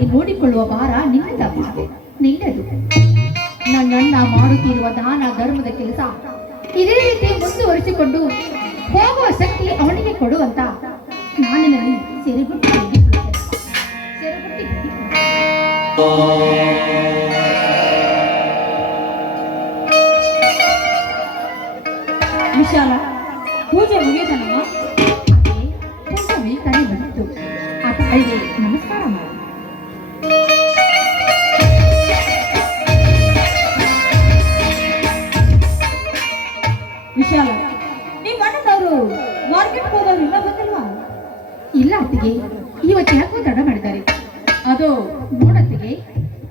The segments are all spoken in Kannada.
ಚೆನ್ನಾಗಿ ನೋಡಿಕೊಳ್ಳುವ ಭಾರ ನಿನ್ನದಮ್ಮ ನಿನ್ನದು ನನ್ನಣ್ಣ ಮಾಡುತ್ತಿರುವ ದಾನ ಧರ್ಮದ ಕೆಲಸ ಇದೇ ರೀತಿ ಮುಂದುವರಿಸಿಕೊಂಡು ಹೋಗುವ ಶಕ್ತಿ ಅವನಿಗೆ ಕೊಡುವಂತ ಸೆರೆಗುಟ್ಟಿ ಬೇಡಿಕೊಳ್ಳುತ್ತೇನೆ. ಸೆರೆಗುಟ್ಟಿ ವಿಶಾಲ. ನಿಮ್ಮ ಅಣ್ಣನವರು ಮಾರ್ಕೆಟ್ ಹೋದವ್ರು ಇಲ್ಲ ಬಂದಿಲ್ವಾ ಇಲ್ಲ ಅತ್ತಿಗೆ ಇವತ್ತು ಯಾಕೋ ತಡ ಮಾಡಿದ್ದಾರೆ. ಅದು ನೋಡತ್ತಿಗೆ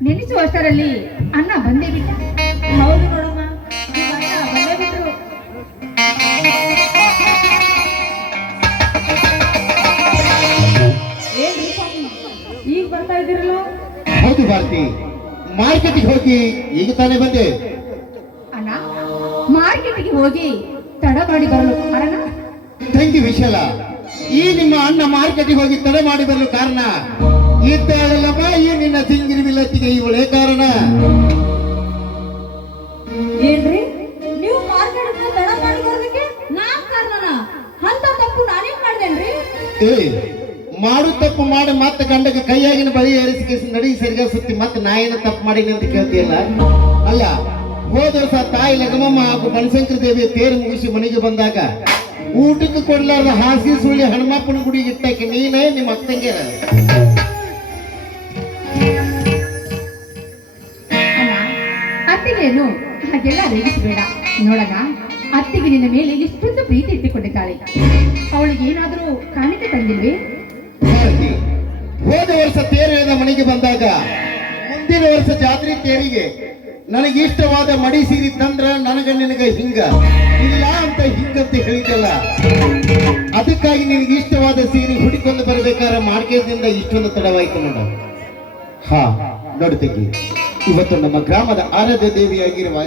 ನೆನೆಸುವಷ್ಟರಲ್ಲಿ ಅಣ್ಣ ಬಂದೇ ಬಿಟ್ಟ ಹೌದು ನೋಡಮ್ಮ ಬಂದೇ ಈಗ ಬರ್ತಾ ಇದ್ದೀರಲ್ಲ? ಹೌದು ಭಾರತಿ ಮಾರ್ಕೆಟ್ಗೆ ಹೋಗಿ ಈಗ ತಾನೇ ಬಂದೆ. ಮಾರ್ಕೆಟ್ಗೆ ಹೋಗಿ ತಡ ಮಾಡಿ ಬರಲು ಕಾರಣ? ಯು ವಿಶಾಲ. ಈ ನಿಮ್ಮ ಅಣ್ಣ ಮಾರ್ಕೆಟ್ಗೆ ಹೋಗಿ ತಡ ಮಾಡಿ ಬರಲು ಕಾರಣ? ಇದ್ದಾಗಲ್ಲಮ್ಮ ಈ ನಿನ್ನ ತಿಂಗಿರಿ ವಿಲತ್ತಿಗೆ ಇವಳೇ ಕಾರಣ. ಏನ್ರಿ? ನೀವು ಮಾರ್ಕೆಟ್ ತಡ ಮಾಡಿ ಬರೋದಕ್ಕೆ ನಾನ್ ಕಾರಣನ? ಅಂತ ತಪ್ಪು ನಾನೇ ಮಾಡ್ದೇನ್ರಿ? ಏ ಮಾಡು ತಪ್ಪು ಮಾಡಿ ಮತ್ತೆ ಗಂಡಕ ಕೈಯಾಗಿನ ಬಳಿ ಏರಿಸಿ ನಡಿ ಸರಿಗ ಸುತ್ತಿ ಮತ್ತೆ ನಾ ಏನು ತಪ್ಪು ಮಾಡೀನಿ ಅಂತ ಕೇಳ್ತೀಯಲ್ಲ? ಅಲ್ಲ ಹೋದ ವರ್ಷ ತಾಯಿ ಲಗಮಮ್ಮ ಹಾಗೂ ಬನಶಂಕರ ದೇವಿ ತೇರು ಮುಗಿಸಿ ಮನೆಗೆ ಬಂದಾಗ ಊಟಕ್ಕೆ ಕೊಡ್ಲಾರ್ದ ಹಾಸಿ ಸುಳ್ಳಿ ಹನುಮಪ್ಪನ ಗುಡಿ ಇಟ್ಟಕ್ಕೆ ನೀನೇ ನಿಮ್ಮ ಅಕ್ಕಂಗೆ. ಅಣ್ಣ ಅತ್ತಿಗೆಯನ್ನು ಹಾಗೆಲ್ಲ ರೇಗಿಸಬೇಡ. ನೋಡೋಣ ಅತ್ತಿಗೆ ನಿನ್ನ ಮೇಲೆ ಎಷ್ಟೊಂದು ಪ್ರೀತಿ ಇಟ್ಟುಕೊಂಡಿದ್ದಾಳೆ. ಅವಳಿಗೆ ಏನಾದರೂ ಕಾಣಿಕೆ ತಂದಿಲ್ವೇ? ಹೋದ ವರ್ಷ ತೇರು ಮನೆಗೆ ಬಂದಾಗ ಮುಂದಿನ ವರ್ಷ ಜಾತ್ರೆ ತೇರಿಗೆ ನನಗೆ ಇಷ್ಟವಾದ ಮಡಿ ಸೀರೆ ತಂದ್ರ ನನಗ ನಿನಗೆ ಹಿಂಗ? ಇಲ್ಲ ಅಂತ ಹಿಂಗಂತ ಹೇಳಿದ್ದಲ್ಲ ಅದಕ್ಕಾಗಿ ನಿನಗೆ ಇಷ್ಟವಾದ ಸೀರೆ ಹುಡುಕೊಂಡು ಬರಬೇಕಾದ್ರೆ ಮಾರ್ಕೆಟ್ನಿಂದ ಇಷ್ಟೊಂದು ತಡವಾಯಿತು ನೋಡ. ಹಾ ನೋಡ್ತೀವಿ ಇವತ್ತು ನಮ್ಮ ಗ್ರಾಮದ ಆರಾಧ್ಯ ದೇವಿಯಾಗಿರುವ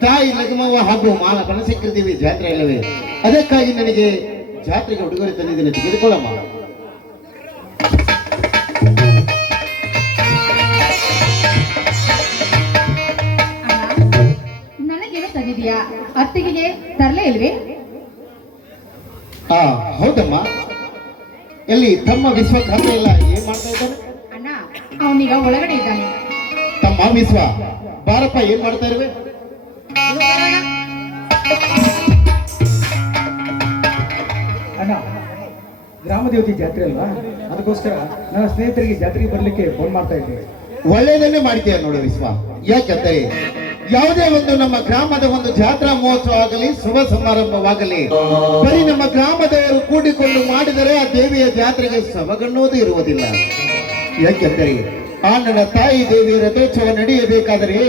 ತಾಯಿ ಲಗಮವ್ವ ಹಾಗೂ ಮಾನ ದೇವಿ ಜಾತ್ರೆ ಇಲ್ಲವೇ ಅದಕ್ಕಾಗಿ ನನಗೆ ಜಾತ್ರೆಗೆ ಉಡುಗೊರೆ ತಂದಿದ್ದೇನೆ. ತೆಗೆದುಕೊಳ್ಳಮ್ಮ. ತಂದಿದೀಯಾ ಅತ್ತಿಗೆಗೆ ತರಲೇ ಇಲ್ವೇ? ಆ ಹೌದಮ್ಮ. ಎಲ್ಲಿ ತಮ್ಮ ವಿಶ್ವ ಕಾಂತ ಇಲ್ಲ ಏನ್ ಮಾಡ್ತಾ ಇದ್ದಾನೆ? ಅಣ್ಣ ಅವನೀಗ ಒಳಗಡೆ ಇದ್ದಾನೆ. ತಮ್ಮ ವಿಶ್ವ ಬಾರಪ್ಪ ಏನ್ ಮಾಡ್ತಾ ಇರುವೆ ಅಣ್ಣ ಗ್ರಾಮದೇವತೆ ಜಾತ್ರೆ ಅಲ್ವಾ? ಅದಕ್ಕೋಸ್ಕರ ನನ್ನ ಸ್ನೇಹಿತರಿಗೆ ಜಾತ್ರೆಗೆ ಬರ್ಲಿಕ್ಕೆ ಫೋನ್ ಮಾಡ್ತಾ ಇದ್ದೇವೆ. ಒಳ್ಳೇದನ್ನೇ ಮಾಡ್ತೀಯ ನೋಡು ವಿಶ್ವ. ಯಾಕಂದರೆ ಯಾವುದೇ ಒಂದು ನಮ್ಮ ಗ್ರಾಮದ ಒಂದು ಜಾತ್ರಾ ಮಹೋತ್ಸವ ಆಗಲಿ, ಶುಭ ಸಮಾರಂಭವಾಗಲಿ, ಬರೀ ನಮ್ಮ ಗ್ರಾಮದವರು ಕೂಡಿಕೊಂಡು ಮಾಡಿದರೆ ಆ ದೇವಿಯ ಜಾತ್ರೆಗೆ ಸೊಬಗನ್ನೋದು ಇರುವುದಿಲ್ಲ. ಯಾಕೆಂದರೆ ಆ ನನ್ನ ತಾಯಿ ದೇವಿಯ ರಥೋತ್ಸವ ನಡೆಯಬೇಕಾದರೆ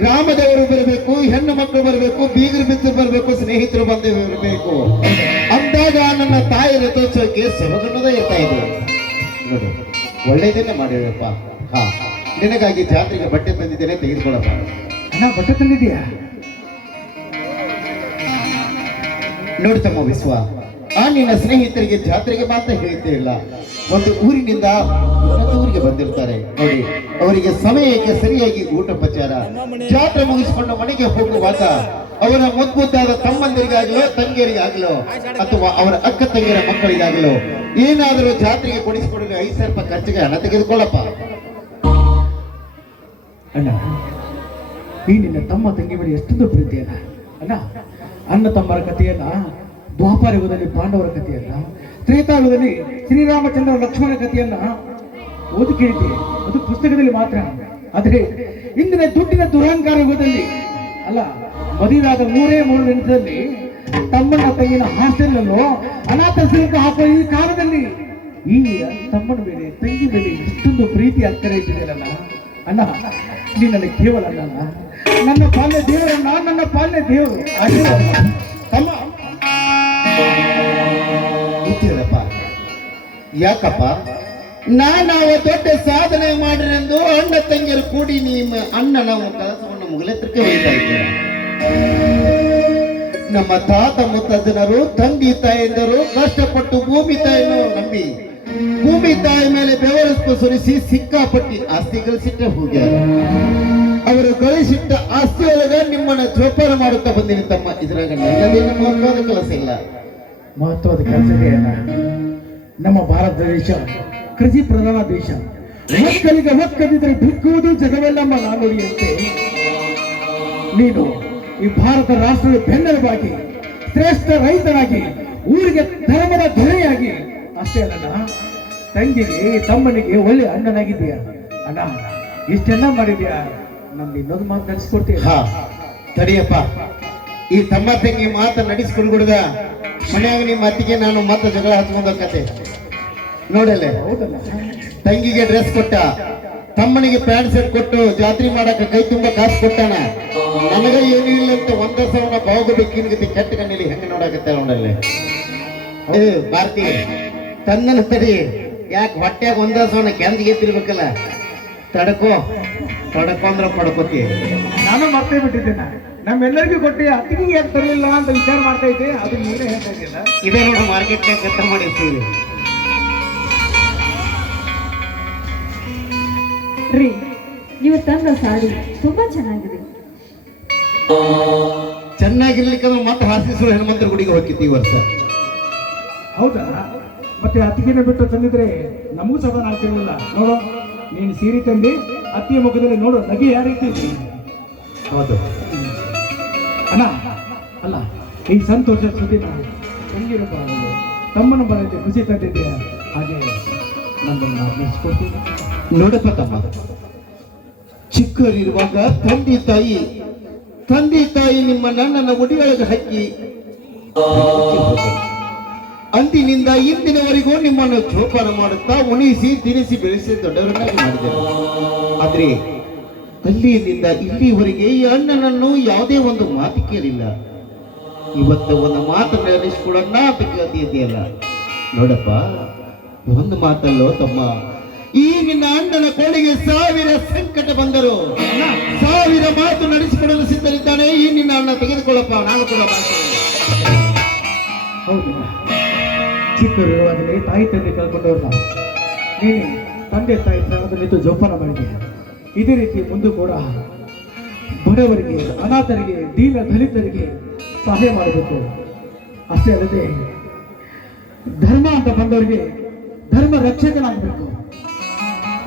ಗ್ರಾಮದವರು ಬರಬೇಕು, ಹೆಣ್ಣು ಮಕ್ಕಳು ಬರಬೇಕು, ಬೀಗರು ಬಿದ್ದು ಬರಬೇಕು, ಸ್ನೇಹಿತರು ಬಂದು ಬರಬೇಕು. ಅಂದಾಗ ನನ್ನ ತಾಯಿ ರಥೋತ್ಸವಕ್ಕೆ ಸೊಬಗನ್ನೋದೇ ಇರ್ತಾ ಇದೆ. ಒಳ್ಳೇದನ್ನೇ ಮಾಡಿರಪ್ಪ ನಿನಗಾಗಿ ಜಾತ್ರೆಗೆ ಬಟ್ಟೆ ತಂದಿದ್ದೇನೆ ತೆಗೆದುಕೊಳ್ಳಪ್ಪ. ಅಣ್ಣ ಬಟ್ಟೆ ತಂದಿದ್ಯಾ ನೋಡ್ತಮ್ಮ ವಿಶ್ವ ಆ ನಿನ್ನ ಸ್ನೇಹಿತರಿಗೆ ಜಾತ್ರೆಗೆ ಮಾತ್ರ ಹೇಳ್ತೇ ಇಲ್ಲ. ಒಂದು ಊರಿನಿಂದ ಊರಿಗೆ ಬಂದಿರ್ತಾರೆ. ನೋಡಿ ಅವರಿಗೆ ಸಮಯಕ್ಕೆ ಸರಿಯಾಗಿ ಊಟೋಪಚಾರ ಜಾತ್ರೆ ಮುಗಿಸಿಕೊಂಡು ಮನೆಗೆ ಹೋಗುವಾಗ ಅವರ ಮುದ್ದಾದ ತಮ್ಮಂದಿರಿಗಾಗಲೋ ತಂಗಿಯರಿಗಾಗಲೋ ಅಥವಾ ಅವರ ಅಕ್ಕ ತಂಗಿಯರ ಮಕ್ಕಳಿಗಾಗಲೋ ಏನಾದರೂ ಜಾತ್ರೆಗೆ ಕೊಡಿಸಿಕೊಡಲು ಐದು ಸಾವಿರ ರೂಪಾಯಿ ಖರ್ಚಿಗೆ ಹಣ ತೆಗೆದುಕೊಳ್ಳಪ್ಪ. ಅಣ್ಣ, ಈ ನಿನ್ನ ತಮ್ಮ ತಂಗಿ ಮೇಲೆ ಎಷ್ಟೊಂದು ಪ್ರೀತಿ ಅಣ್ಣ? ಅಣ್ಣ ತಮ್ಮರ ಕಥೆಯನ್ನ, ದ್ವಾಪಾರ ಯುಗದಲ್ಲಿ ಪಾಂಡವರ ಕಥೆಯನ್ನ, ತ್ರೇತಾಯುಗದಲ್ಲಿ ಶ್ರೀರಾಮಚಂದ್ರ ಲಕ್ಷ್ಮಣ ಕಥೆಯನ್ನ ಓದಿ ಕೇಳಿದ್ದೆ. ಅದು ಪುಸ್ತಕದಲ್ಲಿ ಮಾತ್ರ. ಆದರೆ ಇಂದಿನ ದುಡ್ಡಿನ ದುರಹಂಕಾರ ಯುಗದಲ್ಲಿ, ಅಲ್ಲ ಮದುವೆಯಾದ ಮೂರೇ ಮೂರು ನಿಮಿಷದಲ್ಲಿ ತಮ್ಮನ ತಂಗಿನ ಹಾಸ್ಟೆಲ್ನಲ್ಲೋ ಅನಾಥ ಶುಲ್ಕ ಹಾಕುವ ಈ ಕಾಲದಲ್ಲಿ ಈ ತಮ್ಮನ ಮೇಲೆ, ತಂಗಿ ಮೇಲೆ ಇಷ್ಟೊಂದು ಪ್ರೀತಿ ಅಕ್ಕರೆ ಇಟ್ಟಿದೆಯಲ್ಲ ಅಣ್ಣ ನೀ ನನಗೆ ಕೇವಲ ಅಣ್ಣ. ನನ್ನ ಪಾಲ್ಯ ನಾನು ನನ್ನ ಪಾಲ್ಯ ದೇವರು. ತಮ್ಮ. ಇದ್ದೀರಪ್ಪ ಯಾಕಪ್ಪ? ನಾನು ದೊಡ್ಡ ಸಾಧನೆ ಮಾಡಿರೆಂದು ಅಣ್ಣ ತಂಗಿಯರು ಕೂಡಿ ನಿಮ್ಮ ಅಣ್ಣನ ಕೆಲಸವನ್ನು ಮುಗಿಲೆತ್ತಕ್ಕೆ ಹೇಳ್ತಾ ಇದ್ದೀರ. ನಮ್ಮ ತಾತ ಮುತ್ತಜ್ಜನರು ತಂದೆ ತಾಯಂದರು ಕಷ್ಟಪಟ್ಟು ಭೂಮಿ ತಾಯಿಯನ್ನು ನಂಬಿ. ಭೂಮಿ ತಾಯಿ ಮೇಲೆ ಬೆವರಿಸ್ತು ಸುರಿಸಿ ಸಿಕ್ಕಾಪಟ್ಟಿ ಆಸ್ತಿ ಗಳಿಸಿಟ್ಟ ಹೋಗ್ಯಾರ. ಅವರು ಗಳಿಸಿಟ್ಟ ಆಸ್ತಿ ಒಳಗ ನಿಮ್ಮನ್ನ ಜೋಪಾನ ಮಾಡುತ್ತಾ ಬಂದಿನಿ ತಮ್ಮ ಇದ್ರಾಗ ನನ್ನದೇನು ಮಹತ್ವದ ಕೆಲಸ ಇಲ್ಲ. ಮಹತ್ವದ ಕೆಲಸ ನಮ್ಮ ಭಾರತ ದೇಶ ಕೃಷಿ ಪ್ರಧಾನ ದೇಶ. ಮಕ್ಕಳಿಗೆ ಒಕ್ಕದಿದ್ರೆ ಬಿಕ್ಕುವುದು ಜಗವೆಲ್ಲಮ್ಮ ನಾನುಡಿಯಂತೆ ನೀನು ಈ ಭಾರತ ರಾಷ್ಟ್ರದ ಬೆನ್ನೆಲುಬಾಗಿ, ಶ್ರೇಷ್ಠ ರೈತನಾಗಿ, ಊರಿಗೆ ಧರ್ಮದ ದೊರೆಯಾಗಿ ಅಷ್ಟೇ ಅಲ್ಲ ತಂಗಿಗೆ ತಮ್ಮನಿಗೆ ಒಳ್ಳೆ ಅಣ್ಣನಾಗಿದ್ದೀಯ ಅಣ್ಣ ಇಷ್ಟೆಲ್ಲ ಮಾಡಿದ್ಯಾ? ನಮ್ಗೆ ಇನ್ನೊಂದು ಮಾತು ನಡೆಸ್ಕೊಡ್ತೀಯ ಹಾ ತಡಿಯಪ್ಪ. ಈ ತಮ್ಮ ತಂಗಿ ಮಾತು ನಡೆಸ್ಕೊಂಡು ಬಿಡ್ದ ಮನೆಯಾಗ ನಿಮ್ಮ ಅತ್ತಿಗೆ ನಾನು ಮತ್ತೆ ಜಗಳ ಹಚ್ಕೊಂಡೋಗತ್ತೆ ನೋಡಲ್ಲ ಹೌದಲ್ಲ? ತಂಗಿಗೆ ಡ್ರೆಸ್ ಕೊಟ್ಟ ತಮ್ಮನಿಗೆ ಪ್ಯಾಂಟ್ ಶರ್ಟ್ ಕೊಟ್ಟು ಜಾತ್ರೆ ಮಾಡಕ್ಕೆ ಕೈ ತುಂಬ ಕಾಸು ಕೊಟ್ಟಾನ ನನಗ ಏನೂ ಇಲ್ಲ ಅಂತ ಒಂದ ಸಾವಿರ ಬಾವುಗಬೇಕಿನ ಗತಿ ಕೆಟ್ಟ ಕಣ್ಣಲ್ಲಿ ಹೆಂಗ ನೋಡಕತ್ತೆ ನೋಡಲ್ಲೇ ಏ ತನ್ನನ ತಡಿ. ಯಾಕೆ ಹೊಟ್ಯಾಗ ಒಂದ ಸೋಣ ಕೆಂದಿಗೆ ತಿರ್ಬೇಕಲ್ಲ ತಡಕೋ. ತಡಕೋ ಅಂದ್ರೆ ಪಡ್ಕೋತಿ. ನಾನು ಮತ್ತೆ ಬಿಟ್ಟಿದ್ದೇನೆ ನಮ್ಮೆಲ್ಲರಿಗೂ ಕೊಟ್ಟು ಅತ್ತಿಗೆ ಯಾಕೆ ತರಲಿಲ್ಲ ಅಂತ ವಿಚಾರ ಮಾಡ್ತಾ ಇದ್ದೆ. ಅದು ನೀವೇ ಹೇಳ್ತಾ ಇದ್ದಿಲ್ಲ. ಇದೇ ನೋಡಿ ಮಾರ್ಕೆಟ್ನಾಗ ಕೆತ್ತ ಮಾಡಿರ್ತೀವಿ ರೀ ನೀವು ತಂದ ಸಾರಿ ತುಂಬಾ ಚೆನ್ನಾಗಿದೆ. ಚೆನ್ನಾಗಿರ್ಲಿಕ್ಕಂದ್ರೆ ಮತ್ತೆ ಹಾಸಿಸುವ ಹನುಮಂತರ ಗುಡಿಗೆ ಹೋಗಿತ್ತು ಈ ವರ್ಷ. ಹೌದಾ? ಮತ್ತೆ ಅತ್ತಿಗೆನ ಬಿಟ್ಟು ತಂದಿದ್ರೆ ನಮಗೂ ಸಮಾನ ಆಗ್ತಿರಲಿಲ್ಲ. ನೋಡು ನೀನು ಸೀರೆ ತಂದಿ ಅತ್ತಿಯ ಮುಖದಲ್ಲಿ ನೋಡು ನಗೆ ಯಾವ ರೀತಿ ಹೌದು. ಅಣ್ಣ ಅಲ್ಲ ಈ ಸಂತೋಷ ಸುದ್ದಿನ ತಂಗಿರಪ್ಪ ಅವಳು ತಮ್ಮನ ಬರೈತೆ ಖುಷಿ ತಂದಿದ್ದೆ ಹಾಗೆ ನನ್ನನ್ನು ಮಾತನಾಡಿಸ್ಕೊಡ್ತೀನಿ ನೋಡಪ್ಪ ತಮ್ಮ ಚಿಕ್ಕವರಿರುವಾಗ ತಂದೆ ತಾಯಿ ತಂದೆ ತಾಯಿ ನಿಮ್ಮ ನನ್ನನ್ನು ಒಡಿಯೊಳಗೆ ಹಾಕಿ. ಅಂದಿನಿಂದ ಇಂದಿನವರೆಗೂ ನಿಮ್ಮನ್ನು ಜೋಪಾನ ಮಾಡುತ್ತಾ ಉಣಿಸಿ, ತಿನಿಸಿ, ಬೆಳೆಸಿ ದೊಡ್ಡವರನ್ನಾಗಿ ಮಾಡಿದ್ದೇವೆ ಆದ್ರೆ ಅಲ್ಲಿಯಿಂದ ಇಲ್ಲಿವರೆಗೆ ಈ ಅಣ್ಣನನ್ನು ಯಾವುದೇ ಒಂದು ಮಾತು ಕೇಳಿಲ್ಲ. ಇವತ್ತು ಒಂದು ಮಾತನ್ನ ಅಂತ ಕೇಳ್ತಿದ್ದೀಯಲ್ಲ ನೋಡಪ್ಪ, ಒಂದು ಮಾತಲ್ಲೋ ತಮ್ಮ, ಈಗಿನ ಅಣ್ಣನ ಕೋಳಿಗೆ ಸಾವಿರ ಸಂಕಟ ಬಂದರು ಸಾವಿರ ಮಾತು ನಡೆಸಿಕೊಡಲು ಸಿದ್ಧರಿದ್ದಾನೆ. ಈ ನಿನ್ನ ಅಣ್ಣ ತೆಗೆದುಕೊಳ್ಳಪ್ಪ, ನಾನು ಕೂಡ ಮಾತು ಹೌದು. ಚಿಕ್ಕವರಿರುವಾಗಲೇ ತಾಯಿ ತಂದೆ ಕಳ್ಕೊಂಡವ್ರು ನಾವು ನೀನು ತಂದೆ ತಾಯಿ ಸ್ಥಾನದಲ್ಲಿದ್ದು ಜೋಪಾನ ಮಾಡಿದೆ. ಇದೇ ರೀತಿ ಮುಂದೆ ಕೂಡ ಬಡವರಿಗೆ, ಅನಾಥರಿಗೆ, ದೀನ ದಲಿತರಿಗೆ ಸಹಾಯ ಮಾಡಬೇಕು. ಅಷ್ಟೇ ಅಲ್ಲದೆ ಧರ್ಮ ಅಂತ ಬಂದವರಿಗೆ ಧರ್ಮ ರಕ್ಷಕನಾಗಬೇಕು.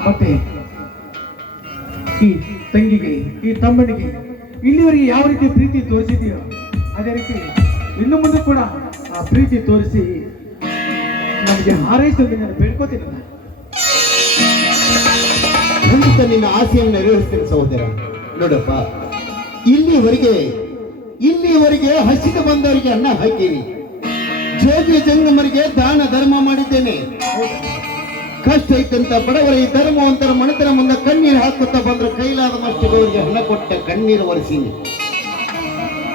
ಮತ್ತೆ ಈ ತಂಗಿಗೆ, ಈ ತಮ್ಮನಿಗೆ ಇಲ್ಲಿವರೆಗೆ ಯಾವ ರೀತಿ ಪ್ರೀತಿ ತೋರಿಸಿದೆಯೋ, ಅದೇ ರೀತಿ ಇನ್ನು ಮುಂದೆ ಕೂಡ ಆ ಪ್ರೀತಿ ತೋರಿಸಿ ನಮಗೆ ಹಾರೈಸಲು ನಾನು ಬೇಡ್ಕೋತೀನಿ. ಖಂಡಿತ ನಿನ್ನ ಆಸೆಯನ್ನು ನೆರವೇರಿಸ್ತೇನೆ ಸಹೋದರ. ನೋಡಪ್ಪ, ಇಲ್ಲಿವರೆಗೆ ಇಲ್ಲಿವರೆಗೆ ಹಸಿದು ಬಂದವರಿಗೆ ಅನ್ನ ಹಾಕೀನಿ ಜೋಗಿ ಜಂಗಮರಿಗೆ ದಾನ, ಧರ್ಮ ಮಾಡಿದ್ದೇನೆ. ಕಷ್ಟ ಐತಂತ ಬಡವರ ಈ ಧರ್ಮವಂತರ ಮನೆತನ ಮುಂದೆ ಕಣ್ಣೀರು ಹಾಕುತ್ತಾ ಬಂದ್ರೆ ಕೈಲಾದ ಮಷ್ಟಿಗೆ ಹಣ ಕೊಟ್ಟ ಕಣ್ಣೀರು ಒರೆಸೀನಿ.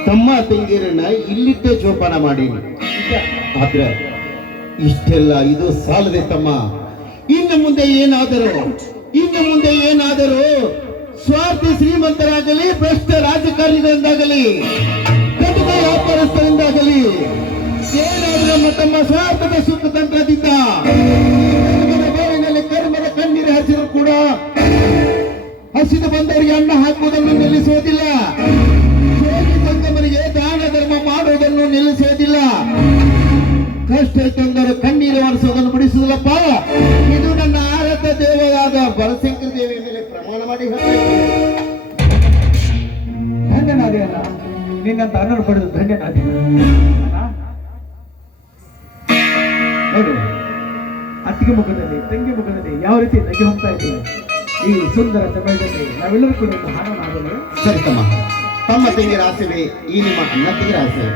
ತಮ್ಮ ತಂಗೀರನ್ನ ಇಲ್ಲಿಟ್ಟೆ ಜೋಪಾನ ಮಾಡೀನಿ. ಆದ್ರೆ ಇಷ್ಟೆಲ್ಲ, ಇದು ಸಾಲದೆ ತಮ್ಮ. ಇನ್ನು ಮುಂದೆ ಏನಾದರೂ, ಇನ್ನು ಮುಂದೆ ಏನಾದರೂ ಸ್ವಾರ್ಥಿ ಶ್ರೀಮಂತರಾಗಲಿ, ಭ್ರಷ್ಟ ರಾಜಕಾರಣಿಗಳಿಂದಾಗಲಿ ಕಟಕ ವ್ಯಾಪಾರಸ್ಥರಿಂದಾಗಲಿ, ಏನಾದರೂ ನಮ್ಮ ತಮ್ಮ ಸ್ವಾರ್ಥದ ಸುಖ ತಂತ್ರದಿಂದ ಕರ್ಮದ ಕಣ್ಣೀರು ಹಸಿರು ಕೂಡ ಹಸಿದು ಬಂದವರಿಗೆ ಅನ್ನ ಹಾಕುವುದನ್ನು ನಿಲ್ಲಿಸುವುದಿಲ್ಲ. ಸಂಗಮರಿಗೆ ದಾನ ಧರ್ಮ ಮಾಡುವುದನ್ನು ನಿಲ್ಲಿಸುವುದಿಲ್ಲ. ಕಷ್ಟ ತಂದರು ಕಣ್ಣೀರು ಒರೆಸೋದನ್ನು ಬಿಡಿಸುವುದಿಲ್ಲಪ್ಪ ಇದು ನನ್ನ ಆರಾಧ ದೇವರಾದ ಬಲಶಂಕರ ದೇವಿಯ ಮೇಲೆ ಪ್ರಮಾಣ ಮಾಡಿ. ಧನ್ಯನಾದೆ ಅಲ್ಲ ನಿನ್ನಂತ ಅನ್ನರು ಪಡೆದು ಧನ್ಯನಾದೆ ಅಣ್ಣ, ನೋಡು ಅತ್ತಿಗೆ ಮುಖದಲ್ಲಿ ತಂಗಿ ಮುಖದಲ್ಲಿ ಯಾವ ರೀತಿ ನಗೆ ಹೋಗ್ತಾ ಇದ್ದೀವಿ ಈ ಸುಂದರ ಸಮಯದಲ್ಲಿ ನಾವೆಲ್ಲರೂ ಕೂಡ ಹಾಡಲು ಸರಿ ತಮ್ಮ. ತಮ್ಮ ತಂಗಿರ ಆಸೆವೇ ಈ ನಿಮ್ಮ ಅನ್ನ ತಂಗಿರ ಆಸೆ.